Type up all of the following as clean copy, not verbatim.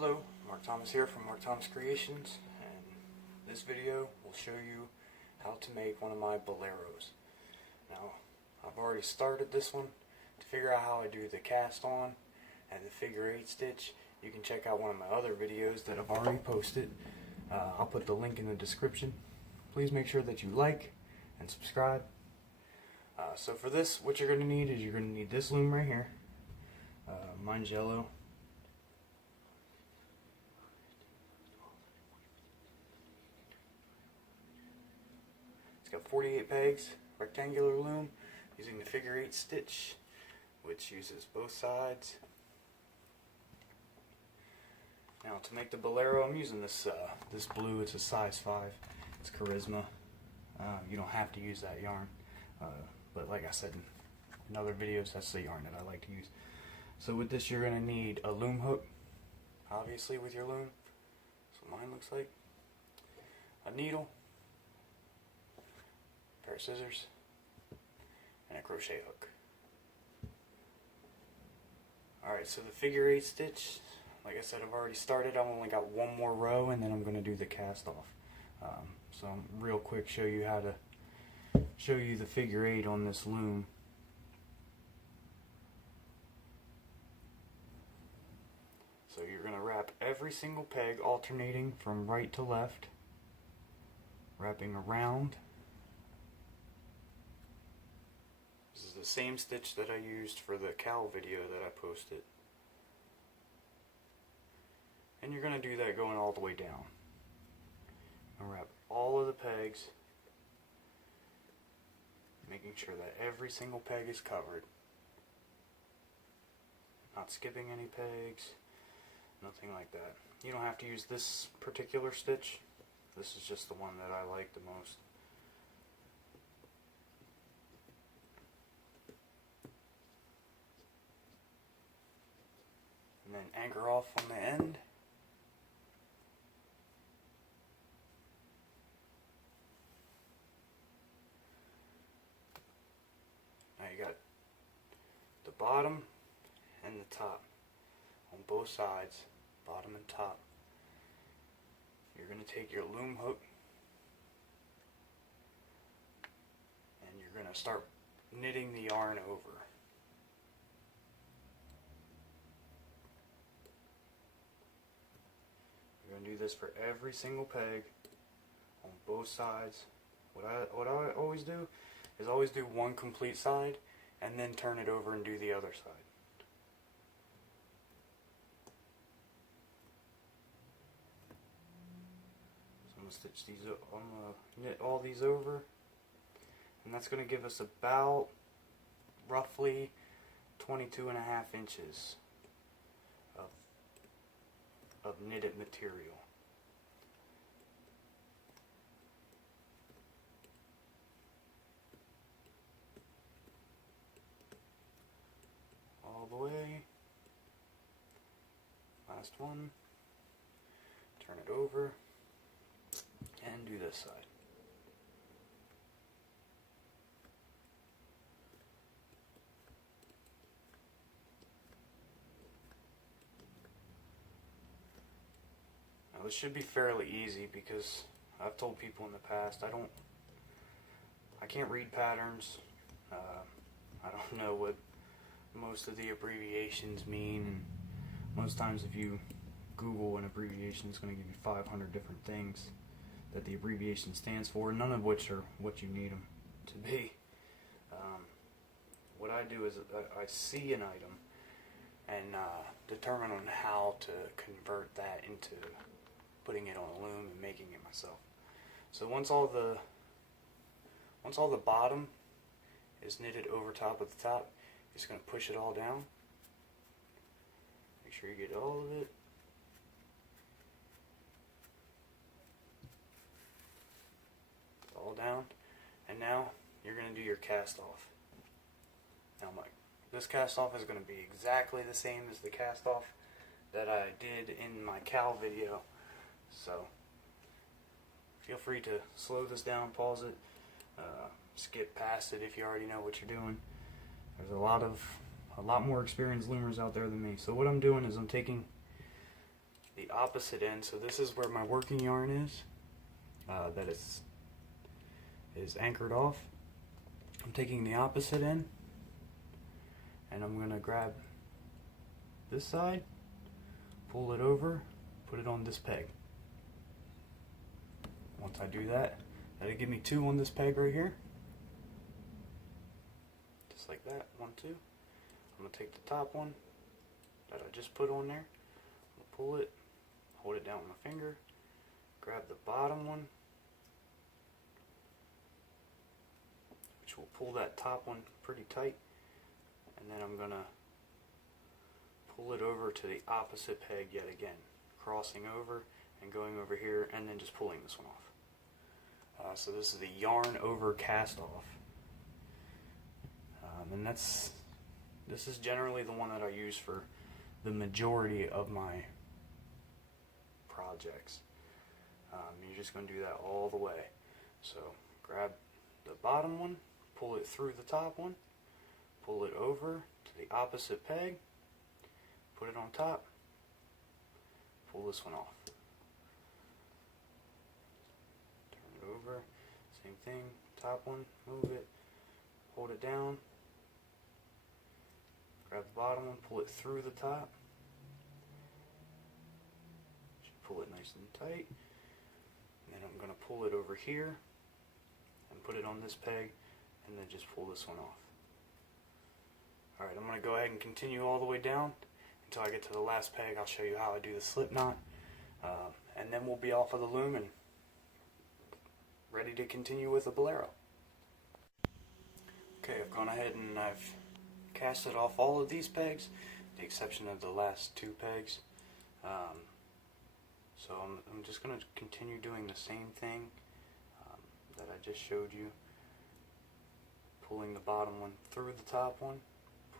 Hello, Marc Thomas here from Marc Thomas Creations, and this video will show you how to make one of my Boleros. Now, I've already started this one. To figure out how I do the cast on and the figure 8 stitch, you can check out one of my other videos that I've already posted. I'll put the link in the description. Please make sure that you like and subscribe. So for this, what you're going to need is you're going to need this loom right here. Mine's yellow. It's got 48 pegs, rectangular loom, using the figure 8 stitch, which uses both sides. Now to make the Bolero, I'm using this this blue. It's a size 5. It's Charisma. You don't have to use that yarn, but like I said in other videos, that's the yarn that I like to use. So with this, you're going to need a loom hook, obviously with your loom. That's what mine looks like. A needle, a pair of scissors, and a crochet hook. Alright, so the figure 8 stitch, like I said, I've already started. I've only got one more row, and then I'm going to do the cast off. So I'm real quick show you how to show you the figure 8 on this loom. So you're going to wrap every single peg, alternating from right to left, wrapping around. This is the same stitch that I used for the cowl video that I posted. And you're going to do that going all the way down. And wrap all of the pegs, making sure that every single peg is covered. Not skipping any pegs, nothing like that. You don't have to use this particular stitch. This is just the one that I like the most. And then anchor off on the end. Now you got the bottom and the top on both sides, bottom and top. You're going to take your loom hook and you're going to start knitting the yarn over. You're going to do this for every single peg on both sides. What I always do is always do one complete side and then turn it over and do the other side. So I'm going to stitch these, I'm going to knit all these over, and that's going to give us about roughly 22.5 inches of knitted material. All the way. Last one. Turn it over and do this side. Now this should be fairly easy because I've told people in the past I can't read patterns. I don't know what most of the abbreviations mean, and most times if you Google an abbreviation, it's going to give you 500 different things that the abbreviation stands for, none of which are what you need them to be. What I do is I see an item and determine on how to convert that into putting it on a loom and making it myself. So once all the bottom is knitted over top of the top, you're just going to push it all down. Make sure you get all of it. All down. And now you're going to do your cast off. Now this cast off is going to be exactly the same as the cast off that I did in my cowl video. So feel free to slow this down, pause it, skip past it if you already know what you're doing. There's a lot more experienced loomers out there than me. So what I'm doing is I'm taking the opposite end. So this is where my working yarn is, that is anchored off. I'm taking the opposite end, and I'm going to grab this side, pull it over, put it on this peg. Once I do that, that'll give me 2 on this peg right here. Just like that, 1, 2. I'm going to take the top one that I just put on there, pull it, hold it down with my finger, grab the bottom one, which will pull that top one pretty tight, and then I'm going to pull it over to the opposite peg yet again, crossing over and going over here, and then just pulling this one off. So this is the yarn over cast off, and this is generally the one that I use for the majority of my projects. You're just going to do that all the way. So grab the bottom one, pull it through the top one, pull it over to the opposite peg, put it on top, pull this one off. Turn it over, same thing, top one, move it, hold it down, grab the bottom one, pull it through the top, pull it nice and tight, and then I'm going to pull it over here and put it on this peg, and then just pull this one off. Alright, I'm going to go ahead and continue all the way down until I get to the last peg. I'll show you how I do the slip knot, and then we'll be off of the loom and ready to continue with the Bolero. Okay, I've gone ahead and I've casted off all of these pegs, with the exception of the last 2 pegs. So I'm just going to continue doing the same thing that I just showed you. Pulling the bottom one through the top one,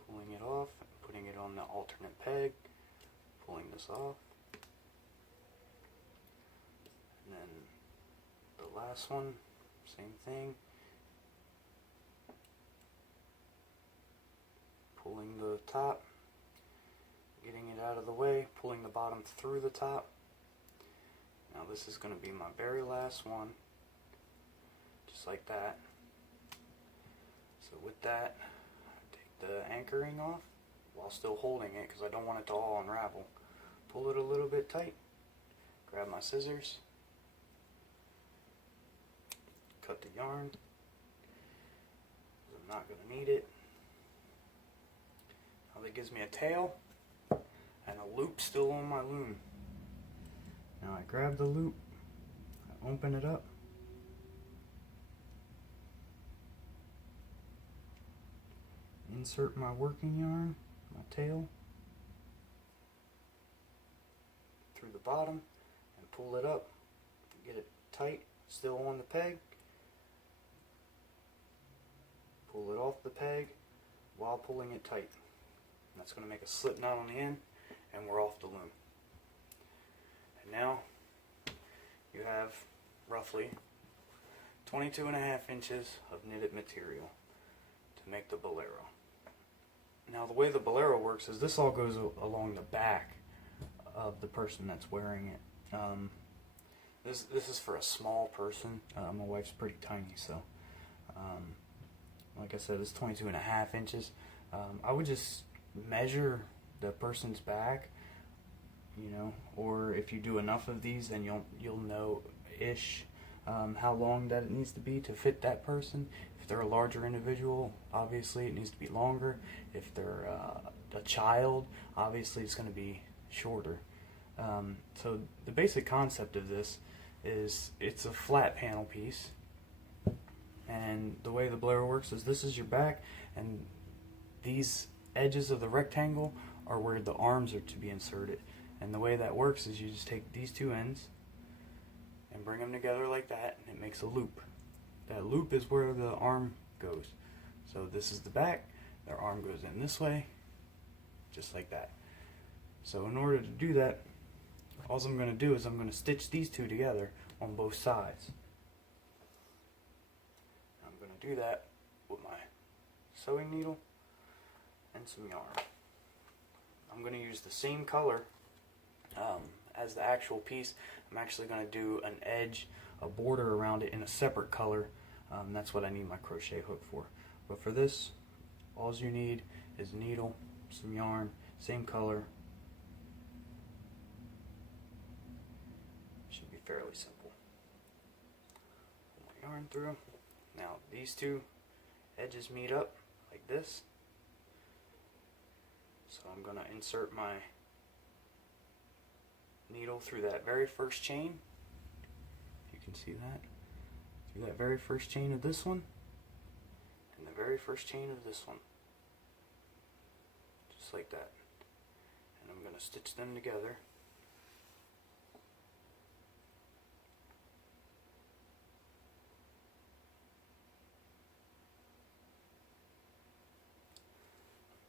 pulling it off, putting it on the alternate peg, pulling this off. And then the last one, same thing. Pulling the top, getting it out of the way, pulling the bottom through the top. Now this is going to be my very last one, just like that. So with that, take the anchoring off while still holding it because I don't want it to all unravel. Pull it a little bit tight, grab my scissors, cut the yarn, I'm not going to need it. Now that gives me a tail and a loop still on my loom. Now I grab the loop, I open it up, insert my working yarn, my tail, through the bottom, and pull it up, get it tight, still on the peg, pull it off the peg while pulling it tight. And that's going to make a slip knot on the end, and we're off the loom. Now you have roughly 22.5 inches of knitted material to make the Bolero. Now the way the Bolero works is this all goes along the back of the person that's wearing it. This is for a small person. My wife's pretty tiny, so like I said, it's 22.5 inches. I would just measure the person's back, you know, or if you do enough of these, then you'll know ish how long that it needs to be to fit that person. If they're a larger individual, obviously it needs to be longer. If they're a child, obviously it's going to be shorter. So the basic concept of this is it's a flat panel piece, and the way the Bolero works is this is your back, and these edges of the rectangle are where the arms are to be inserted. And the way that works is you just take these 2 ends and bring them together like that, and it makes a loop. That loop is where the arm goes. So this is the back, their arm goes in this way, just like that. So in order to do that, all I'm going to do is I'm going to stitch these 2 together on both sides. I'm going to do that with my sewing needle and some yarn. I'm going to use the same color as the actual piece. I'm actually going to do an edge, a border around it in a separate color. That's what I need my crochet hook for. But for this, all you need is a needle, some yarn, same color. Should be fairly simple. Pull my yarn through. Now these two edges meet up like this. So I'm going to insert my needle through that very first chain. You can see that. Through that very first chain of this one. And the very first chain of this one. Just like that. And I'm going to stitch them together.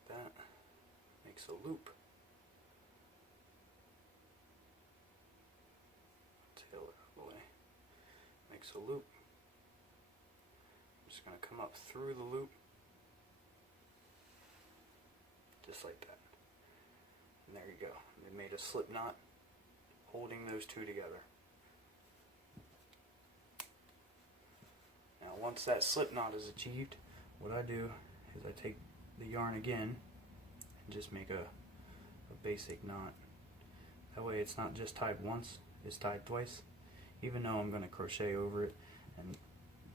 That makes a loop. Tail it out of the way. Makes a loop. I'm just going to come up through the loop. Just like that. And there you go. They made a slip knot holding those two together. Now once that slip knot is achieved, what I do is I take the yarn again and just make a basic knot. That way it's not just tied once, it's tied twice, even though I'm going to crochet over it, and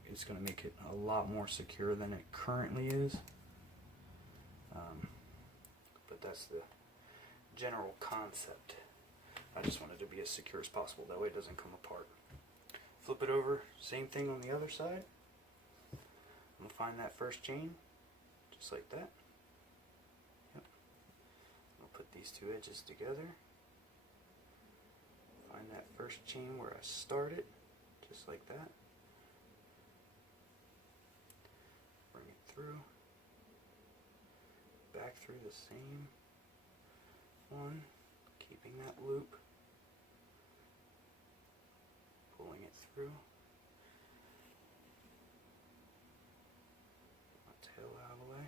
it's going to make it a lot more secure than it currently is. But that's the general concept. I just want it to be as secure as possible, that way it doesn't come apart. Flip it over, same thing on the other side. I'm going to find that first chain, just like that. Yep. I'll put these two edges together. Find that first chain where I started, just like that. Bring it through. Back through the same one, keeping that loop. Pulling it through. Tail out of the way.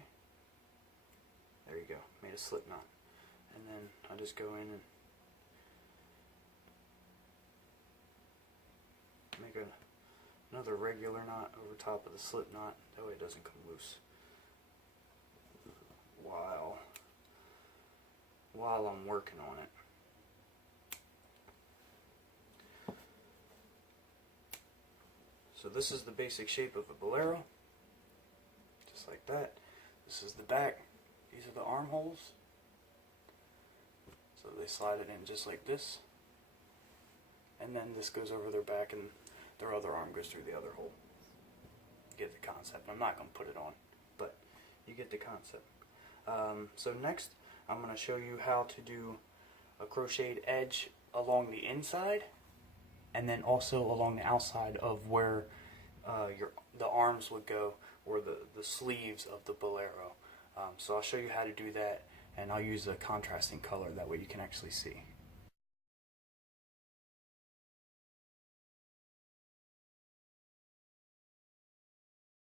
There you go, made a slip knot. And then I just go in and make another regular knot over top of the slip knot, that way it doesn't come loose while I'm working on it. So this is the basic shape of a bolero, just like that. This is the back. These are the armholes. So they slide it in just like this. And then this goes over their back and their other arm goes through the other hole. You get the concept. I'm not going to put it on, but you get the concept. So next, I'm going to show you how to do a crocheted edge along the inside, and then also along the outside of where the arms would go, or the sleeves of the bolero. So I'll show you how to do that, and I'll use a contrasting color, that way you can actually see.